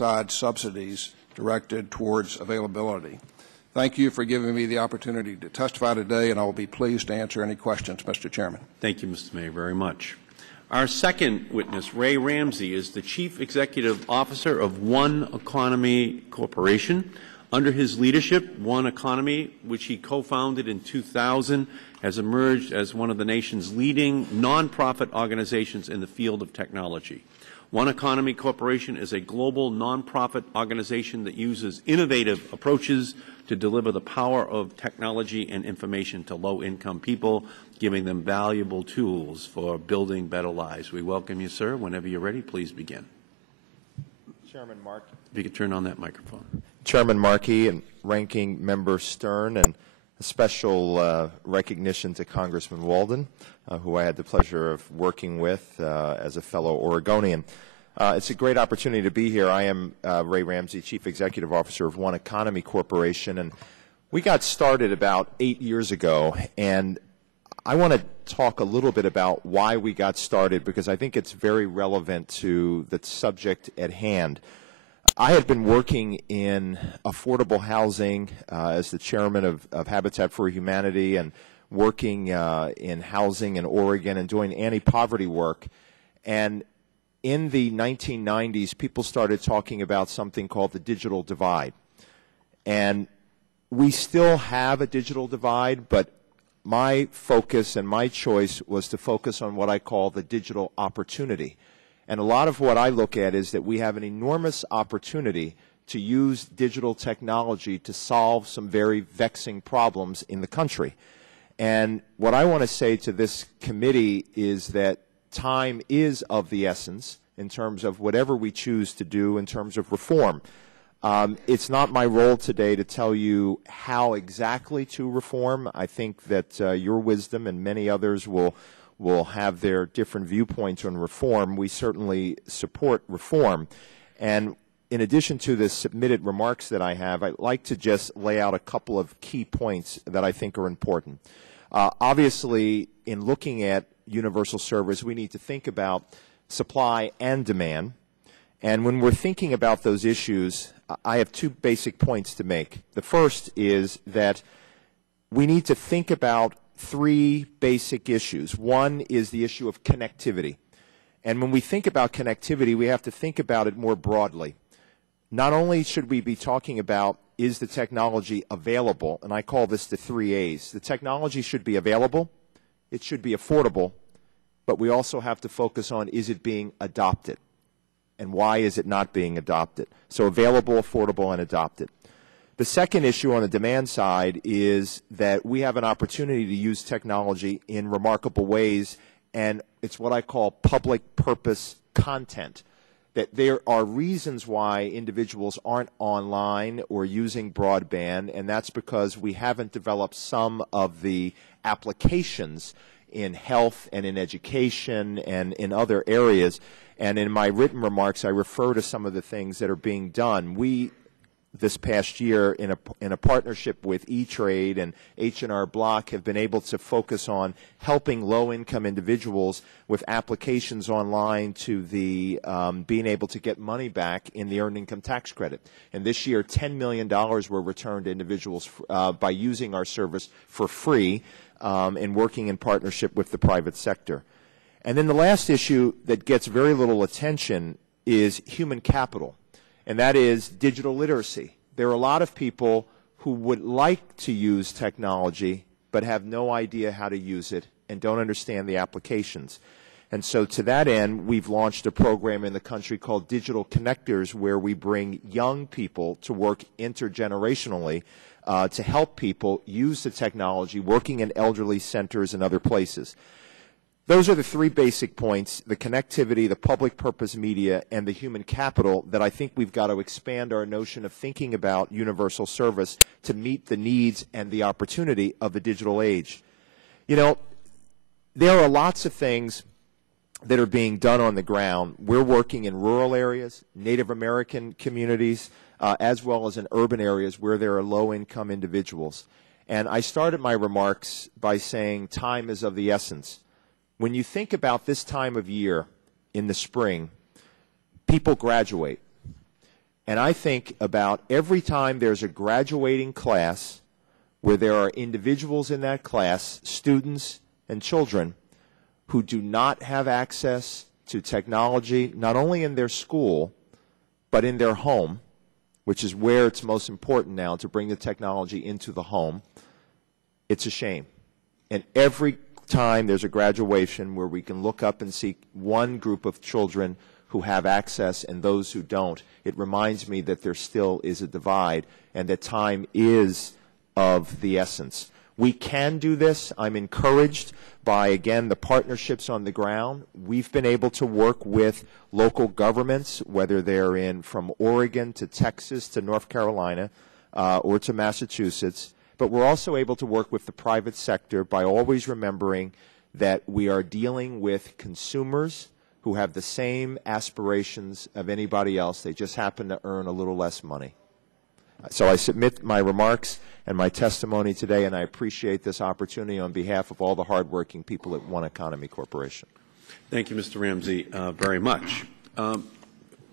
outside subsidies directed towards availability. Thank you for giving me the opportunity to testify today, and I will be pleased to answer any questions, Mr. Chairman. Thank you, Mr. Mayor, very much. Our second witness, Ray Ramsey, is the Chief Executive Officer of One Economy Corporation. Under his leadership, One Economy, which he co-founded in 2000, has emerged as one of the nation's leading nonprofit organizations in the field of technology. One Economy Corporation is a global nonprofit organization that uses innovative approaches to deliver the power of technology and information to low-income people, giving them valuable tools for building better lives. We welcome you, sir. Whenever you're ready, please begin. Chairman Markey. If you could turn on that microphone. Chairman Markey and Ranking Member Stern, and a special recognition to Congressman Walden, who I had the pleasure of working with as a fellow Oregonian. It's a great opportunity to be here. I am Ray Ramsey, Chief Executive Officer of One Economy Corporation, and we got started about 8 years ago, and I want to talk a little bit about why we got started, because I think it's very relevant to the subject at hand. I have been working in affordable housing as the chairman of Habitat for Humanity, and working in housing in Oregon and doing anti-poverty work. And in the 1990s, people started talking about something called the digital divide. And we still have a digital divide, but my focus and my choice was to focus on what I call the digital opportunity. And a lot of what I look at is that we have an enormous opportunity to use digital technology to solve some very vexing problems in the country. And what I want to say to this committee is that time is of the essence in terms of whatever we choose to do in terms of reform. It's not my role today to tell you how exactly to reform. I think that your wisdom and many others will have their different viewpoints on reform. We certainly support reform. And in addition to the submitted remarks that I have, I'd like to just lay out a couple of key points that I think are important. Obviously, in looking at universal service, we need to think about supply and demand. And when we're thinking about those issues, I have two basic points to make. The first is that we need to think about three basic issues. One is the issue of connectivity. And when we think about connectivity, we have to think about it more broadly. Not only should we be talking about, is the technology available, and I call this the 3 A's. The technology should be available, it should be affordable, but we also have to focus on, is it being adopted? And why is it not being adopted? So available, affordable, and adopted. The second issue on the demand side is that we have an opportunity to use technology in remarkable ways, and it's what I call public purpose content. That there are reasons why individuals aren't online or using broadband, and that's because we haven't developed some of the applications in health and in education and in other areas. And in my written remarks, I refer to some of the things that are being done. We, this past year, in a partnership with E-Trade and H&R Block, have been able to focus on helping low-income individuals with applications online to the being able to get money back in the Earned Income Tax Credit. And this year, $10 million were returned to individuals by using our service for free and working in partnership with the private sector. And then the last issue that gets very little attention is human capital, and that is digital literacy. There are a lot of people who would like to use technology but have no idea how to use it and don't understand the applications. And so to that end, we've launched a program in the country called Digital Connectors, where we bring young people to work intergenerationally to help people use the technology, working in elderly centers and other places. Those are the three basic points: the connectivity, the public purpose media, and the human capital, that I think we've got to expand our notion of thinking about universal service to meet the needs and the opportunity of the digital age. You know, there are lots of things that are being done on the ground. We're working in rural areas, Native American communities, as well as in urban areas where there are low-income individuals. And I started my remarks by saying time is of the essence. When you think about this time of year in the spring, people graduate. And I think about every time there's a graduating class where there are individuals in that class, students and children, who do not have access to technology, not only in their school, but in their home, which is where it's most important now to bring the technology into the home. It's a shame. And every time there's a graduation where we can look up and see one group of children who have access and those who don't, it reminds me that there still is a divide and that time is of the essence. We can do this. I'm encouraged by, again, the partnerships on the ground. We've been able to work with local governments, whether they're from Oregon to Texas to North Carolina or to Massachusetts. But we're also able to work with the private sector by always remembering that we are dealing with consumers who have the same aspirations of anybody else. They just happen to earn a little less money. So I submit my remarks and my testimony today, and I appreciate this opportunity on behalf of all the hardworking people at One Economy Corporation. Thank you, Mr. Ramsey, very much.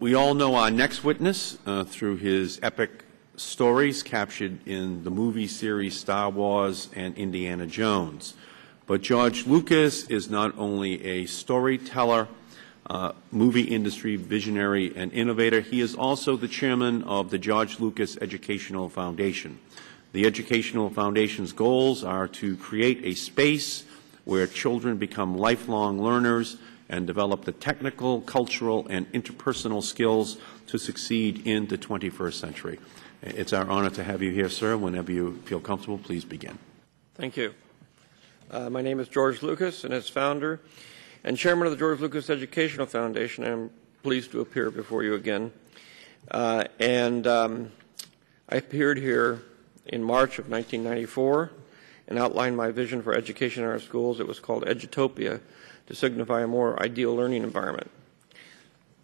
We all know our next witness through his epic stories captured in the movie series Star Wars and Indiana Jones. But George Lucas is not only a storyteller, movie industry visionary and innovator, he is also the chairman of the George Lucas Educational Foundation. The Educational Foundation's goals are to create a space where children become lifelong learners and develop the technical, cultural, and interpersonal skills to succeed in the 21st century. It's our honor to have you here, sir. Whenever you feel comfortable, please begin. Thank you. My name is George Lucas, and as founder and chairman of the George Lucas Educational Foundation, I'm pleased to appear before you again. I appeared here in March of 1994 and outlined my vision for education in our schools. It was called Edutopia, to signify a more ideal learning environment.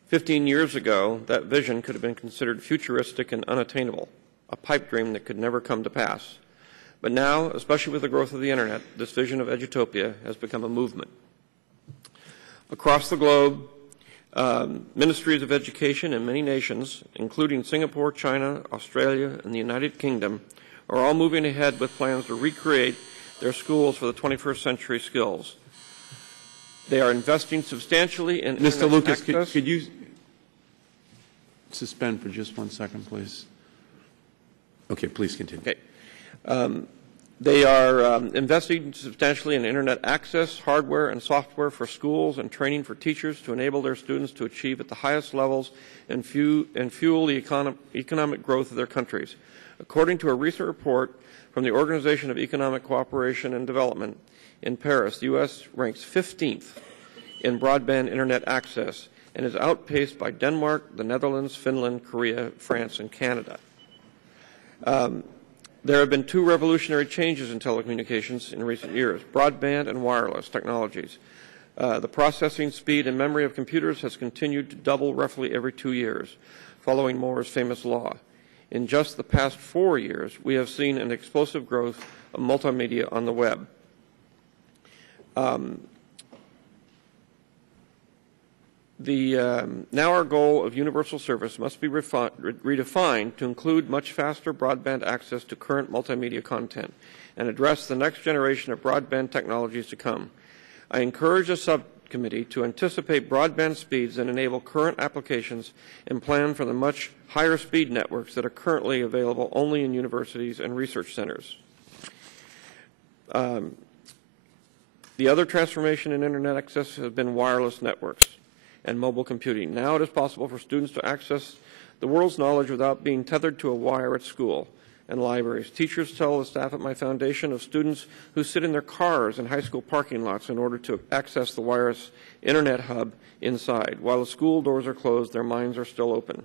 15 years ago, that vision could have been considered futuristic and unattainable, a pipe dream that could never come to pass. But now, especially with the growth of the Internet, this vision of Edutopia has become a movement. Across the globe, ministries of education in many nations, including Singapore, China, Australia, and the United Kingdom, are all moving ahead with plans to recreate their schools for the 21st century skills. They are investing substantially in Mr. Lucas, access. could you suspend for just 1 second, please? Okay, please continue. Okay. They are investing substantially in Internet access, hardware, and software for schools and training for teachers to enable their students to achieve at the highest levels and fuel the economic growth of their countries. According to a recent report from the Organization of Economic Cooperation and Development in Paris, the U.S. ranks 15th in broadband Internet access and is outpaced by Denmark, the Netherlands, Finland, Korea, France, and Canada. There have been two revolutionary changes in telecommunications in recent years, broadband and wireless technologies. The processing speed and memory of computers has continued to double roughly every 2 years, following Moore's famous law. In just the past 4 years, we have seen an explosive growth of multimedia on the web. Now our goal of universal service must be redefined to include much faster broadband access to current multimedia content and address the next generation of broadband technologies to come. I encourage the subcommittee to anticipate broadband speeds that enable current applications and plan for the much higher speed networks that are currently available only in universities and research centers. The other transformation in Internet access has been wireless networks and mobile computing. Now it is possible for students to access the world's knowledge without being tethered to a wire at school and libraries. Teachers tell the staff at my foundation of students who sit in their cars in high school parking lots in order to access the wireless Internet hub inside. While the school doors are closed, their minds are still open.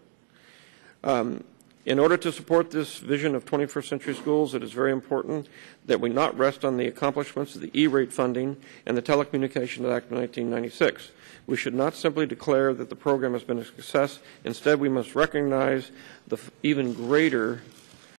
In order to support this vision of 21st century schools, it is very important that we not rest on the accomplishments of the E-rate funding and the Telecommunications Act of 1996. We should not simply declare that the program has been a success. Instead, we must recognize the even greater